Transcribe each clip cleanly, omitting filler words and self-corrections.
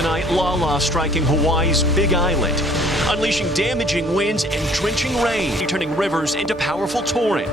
Tonight, Lala striking Hawaii's Big Island, unleashing damaging winds and drenching rain, turning rivers into powerful torrent,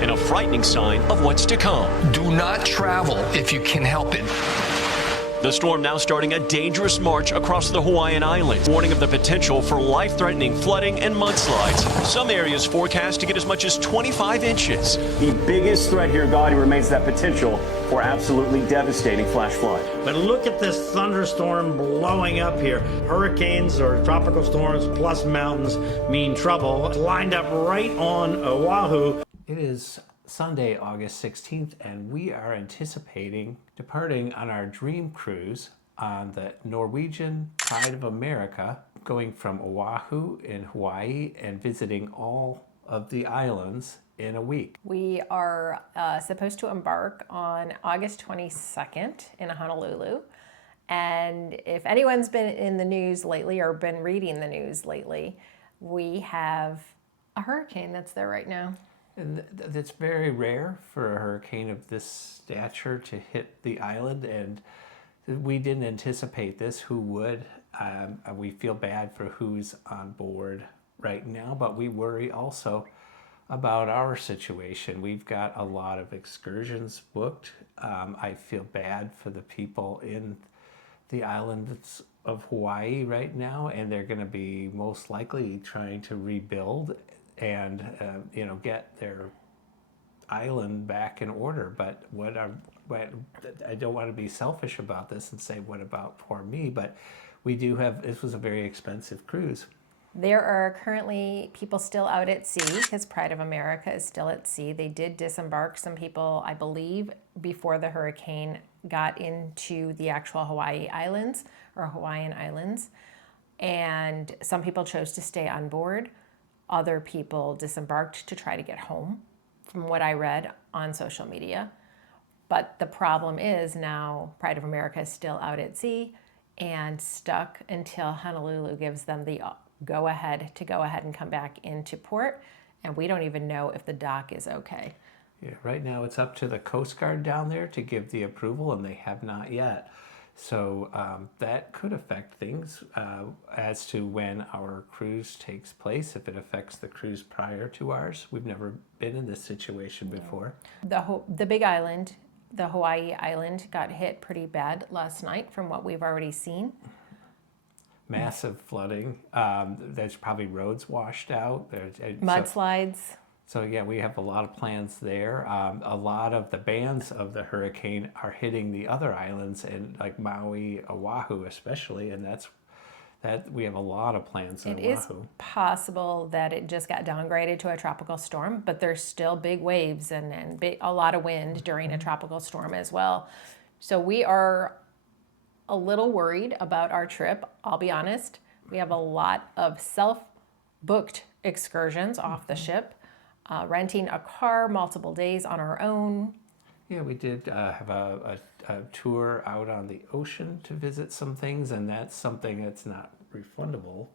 and a frightening sign of what's to come. Do not travel if you can help it. The storm now starting a dangerous march across the Hawaiian Islands, warning of the potential for life-threatening flooding and mudslides. Some areas forecast to get as much as 25 inches. The biggest threat here, Gaudi, remains that potential for absolutely devastating flash flood. But look at this thunderstorm blowing up here. Hurricanes or tropical storms plus mountains mean trouble. Lined up right on Oahu. It is Sunday, August 16th, and we are anticipating departing on our dream cruise on the Norwegian Pride of America, going from Oahu in Hawaii and visiting all of the islands in a week. We are supposed to embark on August 22nd in Honolulu. And if anyone's been in the news lately or been reading the news lately, we have a hurricane that's there right now. And it's very rare for a hurricane of this stature to hit the island, and we didn't anticipate this. Who would? We feel bad for who's on board right now, but we worry also about our situation. We've got a lot of excursions booked. I feel bad for the people in the islands of Hawaii right now, and they're going to be most likely trying to rebuild and get their island back in order. But I don't want to be selfish about this and say, what about poor me? But we do have, this was a very expensive cruise. There are currently people still out at sea because Pride of America is still at sea. They did disembark some people, I believe, before the hurricane got into the actual Hawaii Islands or Hawaiian Islands. And some people chose to stay on board. Other people disembarked to try to get home, from what I read on social media. But the problem is now Pride of America is still out at sea and stuck until Honolulu gives them the go ahead and come back into port. And we don't even know if the dock is okay. Yeah, right now it's up to the Coast Guard down there to give the approval, and they have not yet. So that could affect things as to when our cruise takes place, if it affects the cruise prior to ours. We've never been in this situation before. The Big Island, the Hawaii Island, got hit pretty bad last night from what we've already seen. Massive flooding. There's probably roads washed out. Mudslides. So yeah, we have a lot of plans there. A lot of the bands of the hurricane are hitting the other islands, and like Maui, Oahu especially, and that we have a lot of plans in Oahu. It is possible that it just got downgraded to a tropical storm, but there's still big waves and a lot of wind during a tropical storm as well. So we are a little worried about our trip, I'll be honest. We have a lot of self-booked excursions off the ship. Renting a car multiple days on our own. Yeah, we did have a tour out on the ocean to visit some things, and that's something that's not refundable.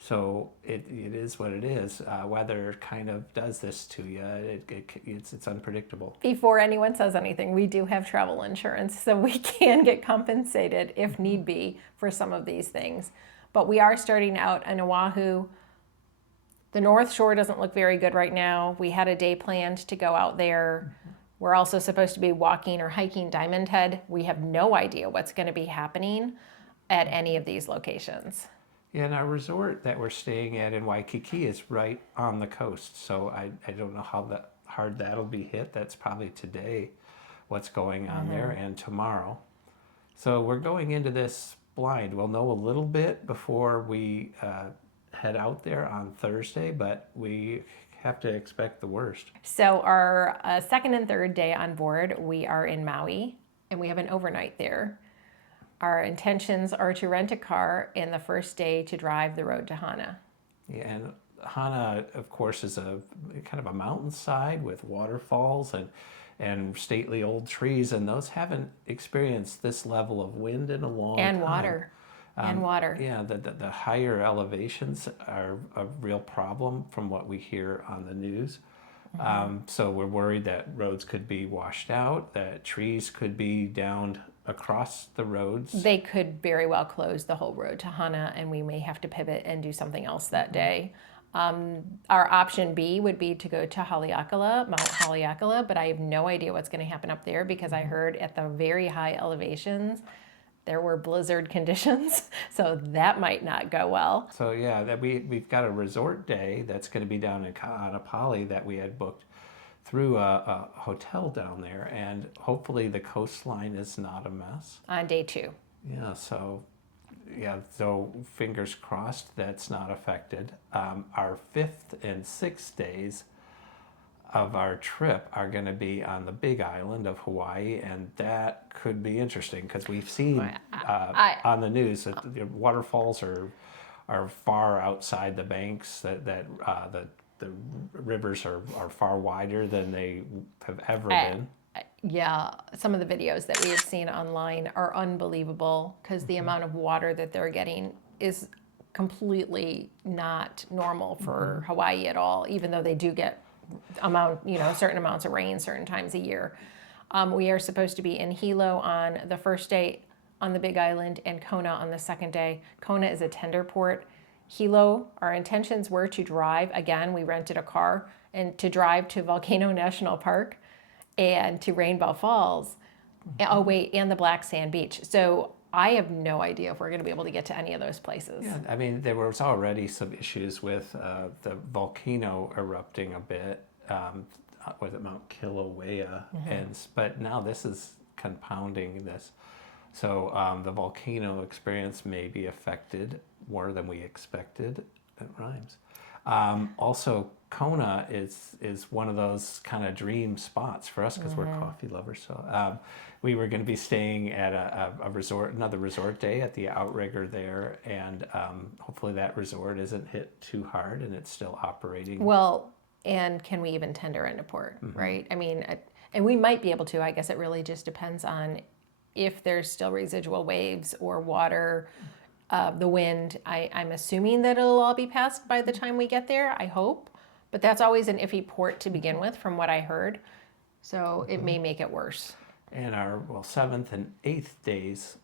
So it is what it is. Weather kind of does this to you. It's unpredictable. Before anyone says anything, we do have travel insurance, so we can get compensated if need be for some of these things. But we are starting out in Oahu. The North Shore doesn't look very good right now. We had a day planned to go out there. We're also supposed to be walking or hiking Diamond Head. We have no idea what's going to be happening at any of these locations. Yeah, and our resort that we're staying at in Waikiki is right on the coast. So I don't know how hard that'll be hit. That's probably today what's going on there, and tomorrow. So we're going into this blind. We'll know a little bit before we head out there on Thursday, but we have to expect the worst. So our second and third day on board, we are in Maui, and we have an overnight there. Our intentions are to rent a car in the first day to drive the road to Hana. Yeah, and Hana, of course, is a kind of a mountainside with waterfalls and stately old trees, and those haven't experienced this level of wind in a long time. And water. And water. Yeah, the higher elevations are a real problem from what we hear on the news. So we're worried that roads could be washed out, that trees could be downed across the roads? They could very well close the whole road to Hana, and we may have to pivot and do something else that day. Our option B would be to go to Mount Haleakala, but I have no idea what's going to happen up there because I heard at the very high elevations there were blizzard conditions, so that might not go well. So yeah, that we've got a resort day that's going to be down in Kaanapali that we had booked through a hotel down there, and hopefully the coastline is not a mess. On day 2. Yeah, so fingers crossed that's not affected. Our 5th and 6th days of our trip are going to be on the Big Island of Hawaii, and that could be interesting because we've seen on the news that the waterfalls are far outside the banks, that the rivers are far wider than they have ever been. Yeah, some of the videos that we have seen online are unbelievable because the amount of water that they're getting is completely not normal for Hawaii at all, even though they do get certain amounts of rain certain times a year. We are supposed to be in Hilo on the first day on the Big Island and Kona on the second day. Kona is a tender port. Hilo, our intentions were to drive. Again, we rented a car and to drive to Volcano National Park and to Rainbow Falls. Oh wait, and the Black Sand Beach. So I have no idea if we're going to be able to get to any of those places. Yeah, I mean, there was already some issues with the volcano erupting a bit. Was it Mount Kilauea? But now this is compounding this. So the volcano experience may be affected more than we expected. It rhymes. Also, Kona is one of those kind of dream spots for us because we're coffee lovers. So we were going to be staying at a resort, another resort day at the Outrigger there, and hopefully that resort isn't hit too hard and it's still operating. Well, and can we even tender into port, right? I mean, and we might be able to. I guess it really just depends on if there's still residual waves or water. The wind, I'm assuming that it'll all be passed by the time we get there, I hope. But that's always an iffy port to begin with, from what I heard. So it may make it worse. And our 7th and 8th days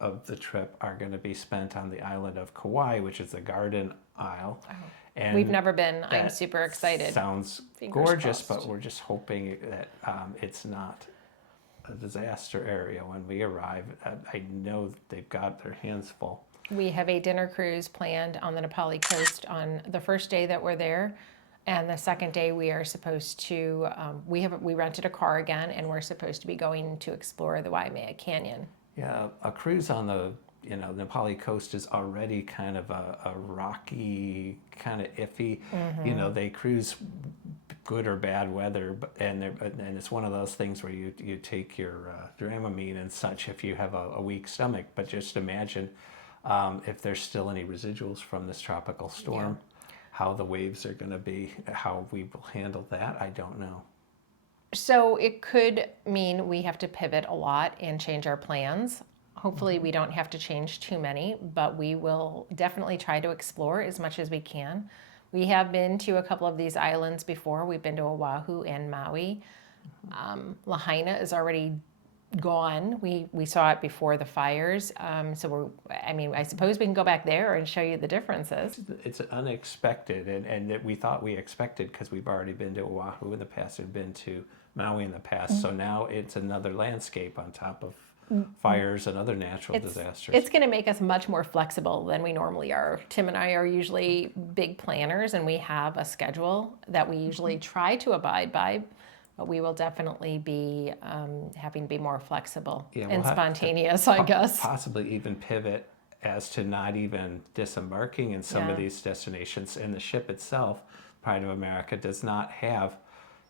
of the trip are going to be spent on the island of Kauai, which is the Garden Isle. Oh. And we've never been. I'm super excited. Sounds Fingers gorgeous, crossed. but we're just hoping that it's not a disaster area when we arrive. I know they've got their hands full. We have a dinner cruise planned on the Nepali coast on the first day that we're there. And the second day we are supposed to, we rented a car again, and we're supposed to be going to explore the Waimea Canyon. Yeah, a cruise on the Nepali coast is already kind of a rocky, kind of iffy. They cruise good or bad weather, and it's one of those things where you take your Dramamine and such if you have a weak stomach. But just imagine if there's still any residuals from this tropical storm, how the waves are going to be, how we will handle that, I don't know. So it could mean we have to pivot a lot and change our plans. Hopefully we don't have to change too many, but we will definitely try to explore as much as we can. We have been to a couple of these islands before. We've been to Oahu and Maui. Lahaina is already gone. We saw it before the fires. I suppose we can go back there and show you the differences. It's unexpected, and that we thought we expected because we've already been to Oahu in the past and been to Maui in the past. So now it's another landscape on top of fires and other natural disasters. It's going to make us much more flexible than we normally are. Tim and I are usually big planners, and we have a schedule that we usually try to abide by. But we will definitely be having to be more flexible and spontaneous, I guess. Possibly even pivot as to not even disembarking in some of these destinations. And the ship itself, Pride of America, does not have,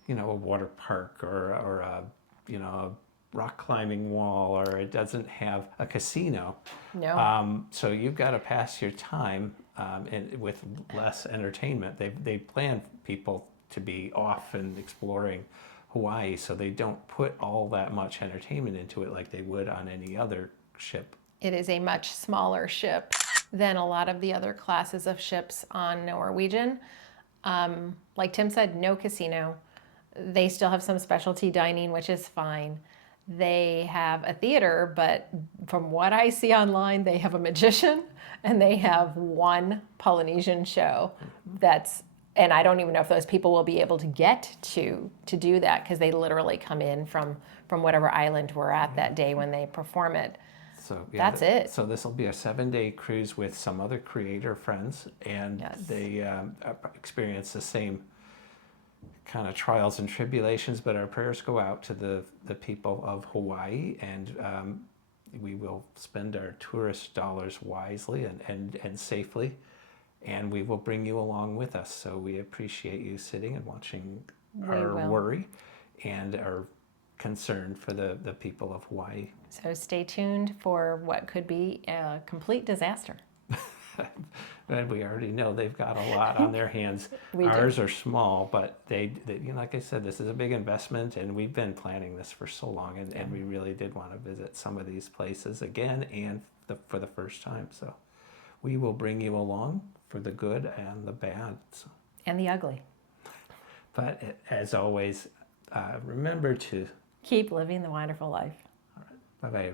a water park or a rock climbing wall, or it doesn't have a casino. No. So you've got to pass your time and with less entertainment. They plan people to be off and exploring Hawaii, so they don't put all that much entertainment into it like they would on any other ship. It is a much smaller ship than a lot of the other classes of ships on Norwegian. Like Tim said, no casino. They still have some specialty dining, which is fine. They have a theater, but from what I see online, they have a magician and they have one Polynesian show that's, and I don't even know if those people will be able to get to do that because they literally come in from whatever island we're at that day when they perform it. So yeah, That's it. So this will be a 7-day cruise with some other creator friends, and Yes. they experience the same kind of trials and tribulations. But our prayers go out to the people of Hawaii, and we will spend our tourist dollars wisely and safely, and we will bring you along with us. So we appreciate you sitting and watching our will. worry and our concern for the people of Hawaii. So stay tuned for what could be a complete disaster. And we already know they've got a lot on their hands. We do. Ours are small, but they you know, like I said, this is a big investment, and we've been planning this for so long, and we really did want to visit some of these places again and for the first time. So we will bring you along for the good and the bad. So, And the ugly. but as always, remember to Keep living the wonderful life. bye-bye.